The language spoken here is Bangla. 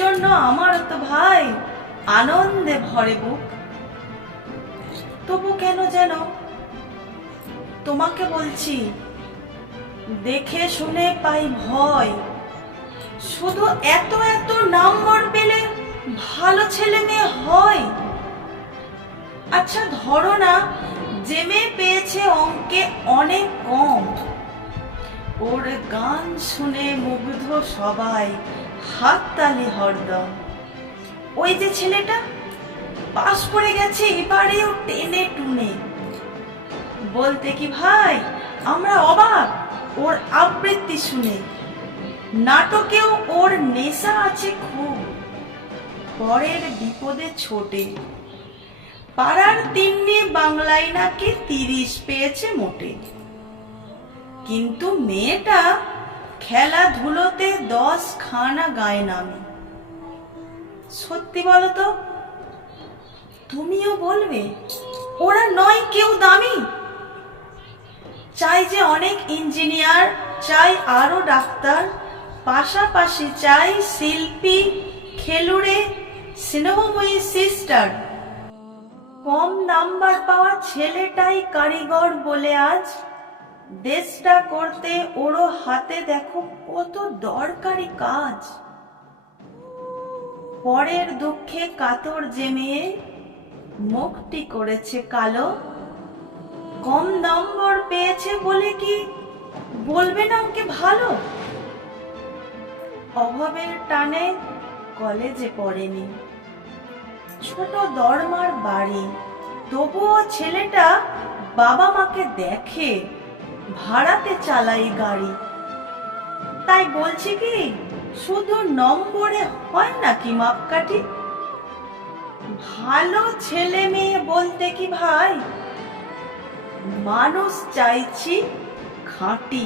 জন্য আমার তো ভাই আনন্দে ভরে বুক। তবু কেন যেন তোমাকে বলছি, দেখে শুনে পাই ভয়। শুধু এত এত নম্বর পেলে ভালো ছেলে মেয়ে হয়। আচ্ছা ধরো না, যে মেয়ে পেয়েছে অঙ্কে অনেক কম। ওর গান শুনে মুগ্ধ সবাই। হাততালি হরদম। ওই যে ছেলেটা পাস করে গেছে, এবারেও টেনে টুনে। বলতে কি, ভাই, আমরা অবাক, ওর আবৃত্তি শুনে। নাটকেও ওর নেশা আছে খুব। পরের বিপদে ছোটে। পাড়ার তিন্নি বাংলায় নাকি তিরিশ পেয়েছে মোটে। কিন্তু মেয়েটা খেলাধুলোতে দশ খানা গায়ে নামে সত্যি বলো তো, তুমিও বলবে, ওরা নয় কেউ দামি। চাই যে অনেক ইঞ্জিনিয়ার, চাই আরও ডাক্তার, পাশাপাশি চাই শিল্পী, খেলুড়ে সিনেমাময়ী সিস্টার। কম নাম্বার পাওয়া ছেলেটাই কারিগর বলে আজ দেশটা করতে ওরও হাতে দেখো কত দরকারি কাজ। পরের দুঃখে কাতর মেয়ে মুখটি করেছে কালো। কম নম্বর পেয়েছে বলে কি বলবে না ওকে ভালো? অভাবের টানে কলেজে পড়েনি। ছোট দরমার বাড়ি। তবুও ছেলেটা বাবা মাকে দেখে। ভাড়াতে চালাই গাড়ি। তাই বলছি কি, শুধু নম্বরে হয় নাকি মাপকাঠি? ভালো ছেলে মেয়ে বলতে কি ভাই? মানুষ চাইছি খাঁটি।